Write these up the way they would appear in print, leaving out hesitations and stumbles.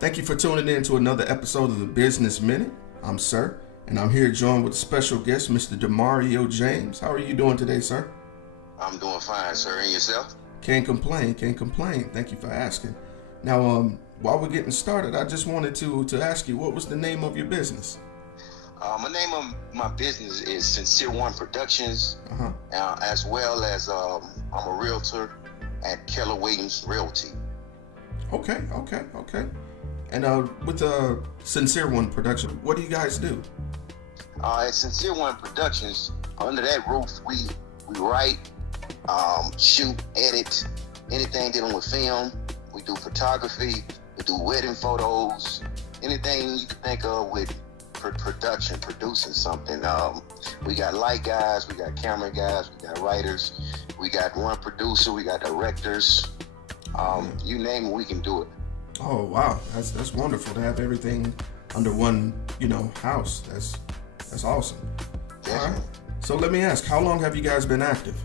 Thank you for tuning in to another episode of the Business Minute. I'm Sir, and I'm here joined with special guest, Mr. Demarieo James. How are you doing today, sir? I'm doing fine, sir. And yourself? Can't complain. Thank you for asking. Now, while we're getting started, I just wanted to ask you, what was the name of your business? The name of my business is Sincere One Productions, as well as I'm a realtor at Keller Williams Realty. Okay. And with Sincere One Production, what do you guys do? At Sincere One Productions, under that roof, we write, shoot, edit, anything dealing with film. We do photography, we do wedding photos, anything you can think of with production, producing something. We got light guys, we got camera guys, we got writers, we got one producer, we got directors. You name it, we can do it. Oh wow, that's wonderful to have everything under one, house. That's awesome. Definitely. All right. So let me ask, how long have you guys been active?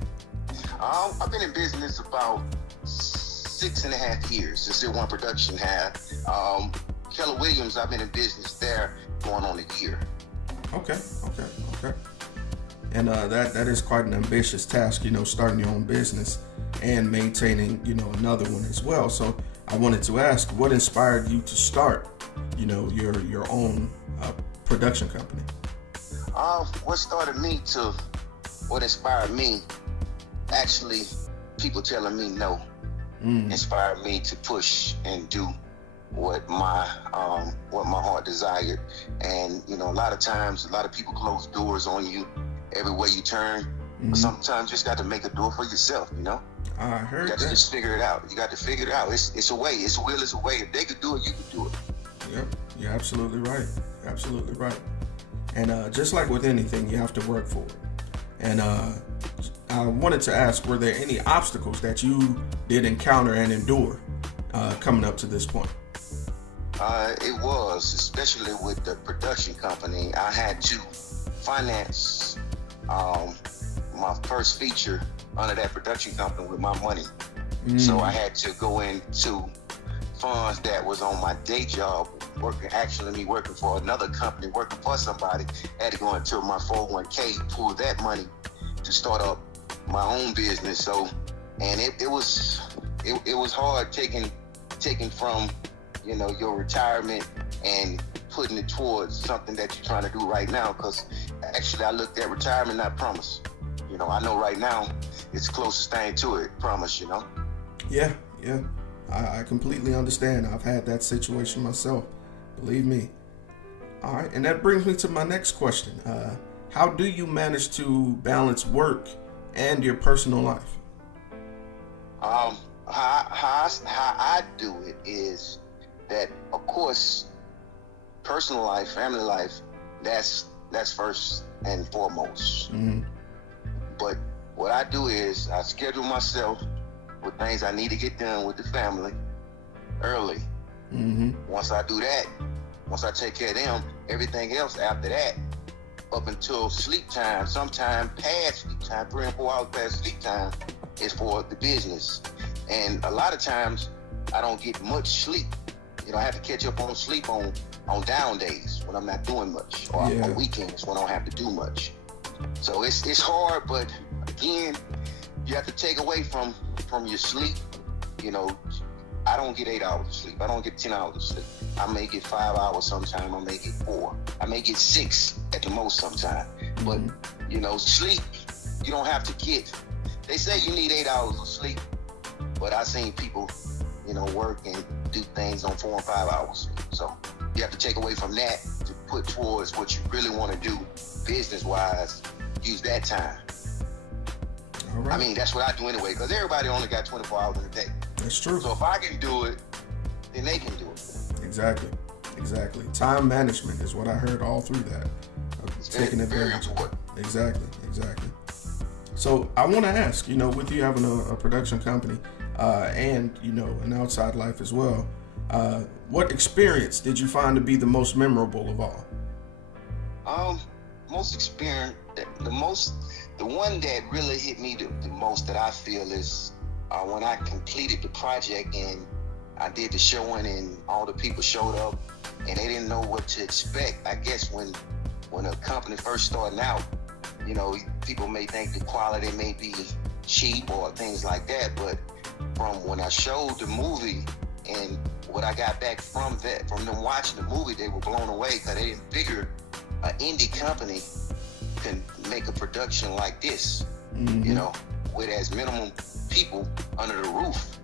I've been in business about 6.5 years. Sincere One Production has. Keller Williams, I've been in business there going on a year. Okay. And that is quite an ambitious task, starting your own business and maintaining, another one as well. So I wanted to ask, what inspired you to start, your own production company? What inspired me, actually, people telling me no, inspired me to push and do what my heart desired. And a lot of times, a lot of people close doors on you everywhere you turn. But sometimes you just got to make a door for yourself. I heard you got that. to just figure it out. You got to figure it out. It's a way. It's a will. It's a way. If they could do it, you could do it. Yep, you're absolutely right. And just like with anything, you have to work for it. And I wanted to ask, were there any obstacles that you did encounter and endure coming up to this point? It was, especially with the production company. I had to finance my first feature under that production company with my money. So I had to go into funds that was on my day job, working for another company, working for somebody. I had to go into my 401k, pull that money to start up my own business. So, and it was hard taking from your retirement and putting it towards something that you're trying to do right now. Because actually, I looked at retirement, not promise. I know right now it's the closest thing to it, promise. Yeah. I completely understand. I've had that situation myself. Believe me. All right, and that brings me to my next question. How do you manage to balance work and your personal life? How I do it is that, of course, personal life, family life, that's first and foremost. But what I do is I schedule myself with things I need to get done with the family early. Once I do that, once I take care of them, everything else after that, up until sleep time, sometime past sleep time, 3 and 4 hours past sleep time, is for the business. And a lot of times I don't get much sleep. I have to catch up on sleep on down days when I'm not doing much, or on weekends when I don't have to do much. So it's hard, but again, you have to take away from your sleep. I don't get 8 hours of sleep. I don't get 10 hours of sleep. I may get 5 hours sometime. I may get 4. I may get 6 at the most sometime. But, sleep, you don't have to get. They say you need 8 hours of sleep, but I've seen people, work and do things on 4 and 5 hours. So you have to take away from that to put towards what you really want to do business-wise. Use that time. All right. I mean, that's what I do anyway, because everybody only got 24 hours in a day. That's true. So if I can do it, then they can do it. Exactly. Time management is what I heard all through that. Taking advantage of it. Exactly. So I want to ask, with you having a production company and, an outside life as well, what experience did you find to be the most memorable of all? Most experience, the one that really hit me the most that I feel is when I completed the project and I did the showing, and all the people showed up, and they didn't know what to expect. I guess when a company first starting out, you know, people may think the quality may be cheap or things like that, but from when I showed the movie and what I got back from them watching the movie, they were blown away because they didn't figure an indie company can make a production like this, you know, with as minimum people under the roof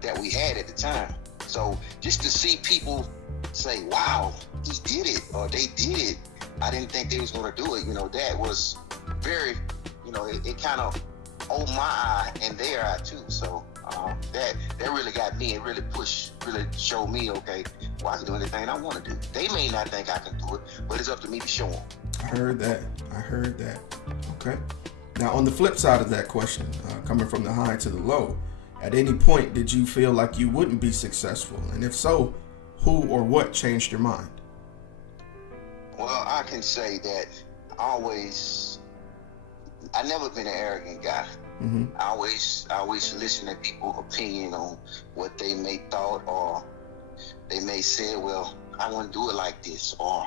that we had at the time. So just to see people say, wow, he did it, or they did it, I didn't think they was going to do it, you know, that was very, you know, it kind of opened my eye and their eye too. So that really got me and really showed me, okay, well, I can do anything I want to do. They may not think I can do it, but it's up to me to show them. I heard that. Okay. Now, on the flip side of that question, coming from the high to the low, at any point did you feel like you wouldn't be successful? And if so, who or what changed your mind? Well, I can say that I never been an arrogant guy. I always listen to people's opinion on what they may thought, or they may say, well, I want to do it like this, or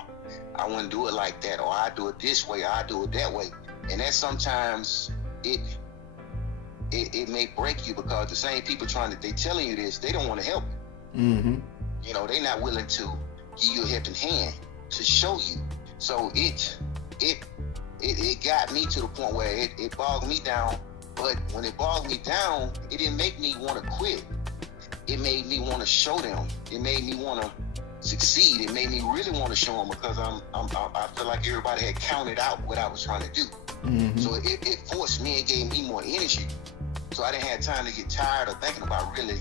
I want to do it like that, or I do it this way, or I do it that way. And that sometimes it may break you, because the same people they telling you this, they don't want to help you. You know, they're not willing to give you a helping hand to show you. So it got me to the point where it bogged me down. But when it bogged me down, it didn't make me want to quit. It made me want to show them. It made me want to succeed. It made me really want to show them, because I feel like everybody had counted out what I was trying to do. So it forced me and gave me more energy. So I didn't have time to get tired of thinking about really,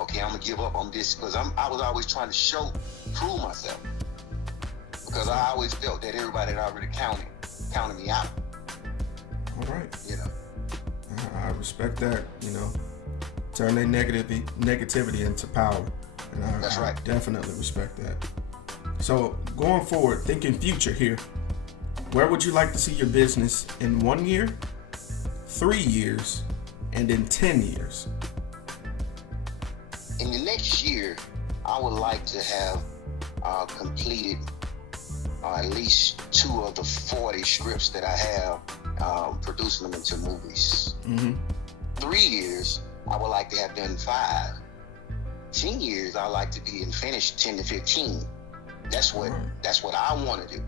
okay, I'm gonna give up on this, because I was always trying to prove myself, because I always felt that everybody had already counted me out. All right. You know. I respect that. You know, turn their negativity into power, and That's right. I definitely respect that. So going forward, thinking future here, where would you like to see your business in 1 year, 3 years, and in 10 years? In the next year, I would like to have completed at least 2 of the 40 scripts that I have, producing them into movies. 3 years, I would like to have done 5. 10 years, I like to be finished 10 to 15. That's what I want to do.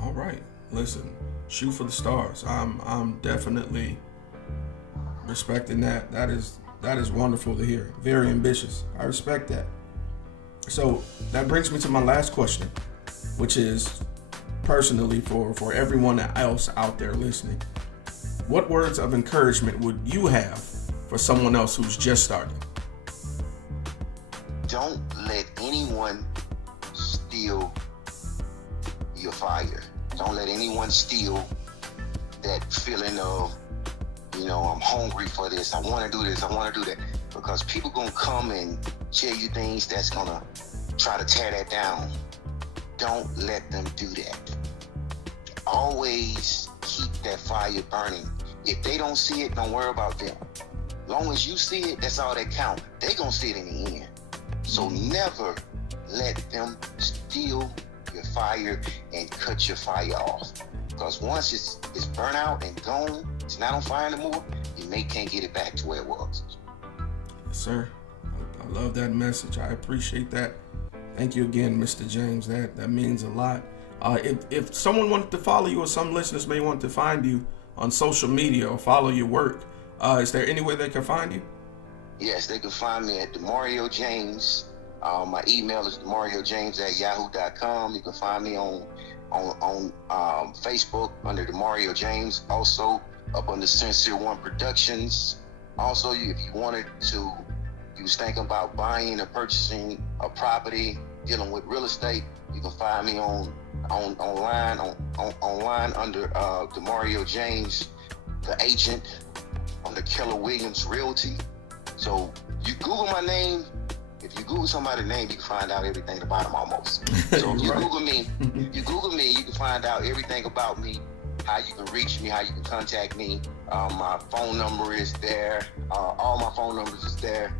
All right. Listen, shoot for the stars. I'm definitely respecting that. That is wonderful to hear. Very ambitious. I respect that. So that brings me to my last question, which is personally for everyone else out there listening. What words of encouragement would you have for someone else who's just starting? Don't let anyone steal your fire. Don't let anyone steal that feeling of, you know, I'm hungry for this, I want to do this, I want to do that. Because people gonna come and tell you things that's gonna try to tear that down. Don't let them do that. Always keep that fire burning. If they don't see it, don't worry about them. Long as you see it, that's all that counts. They gonna see it in the end. So never let them steal your fire and cut your fire off. Because once it's burnt out and gone, it's not on fire anymore, you can't get it back to where it was. Yes, sir. I love that message. I appreciate that. Thank you again, Mr. James. That means a lot. If someone wanted to follow you, or some listeners may want to find you on social media or follow your work, is there any way they can find you? Yes, they can find me at Demarieo James. My email is demariojames@yahoo.com. You can find me on Facebook under Demarieo James. Also up under Sincere One Productions. Also, if you was thinking about buying or purchasing a property, dealing with real estate, you can find me online under Demarieo James, the agent, under Keller Williams Realty. So you Google my name. If you Google somebody's name, you can find out everything about them almost. So if you Right. Google me, you can find out everything about me, how you can reach me, how you can contact me. My phone number is there. All my phone numbers is there.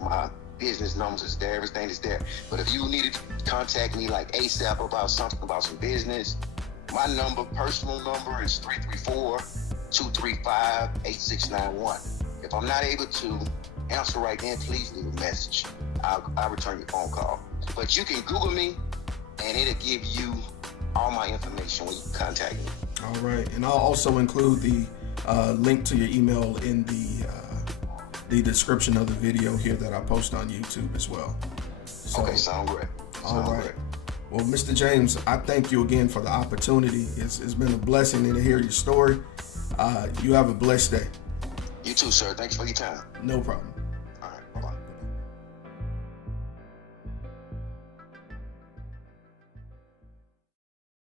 My business numbers is there, everything is there. But if you needed to contact me like ASAP about something, about some business, my personal number is 334-235-8691. If I'm not able to answer right then, please leave a message. I'll return your phone call. But you can Google me, and it'll give you all my information when you contact me. All right, and I'll also include the link to your email in the description of the video here that I post on YouTube as well. So, okay, sound great. All right. Well, Mr. James, I thank you again for the opportunity. It's been a blessing to hear your story. You have a blessed day. You too, sir. Thanks for your time. No problem.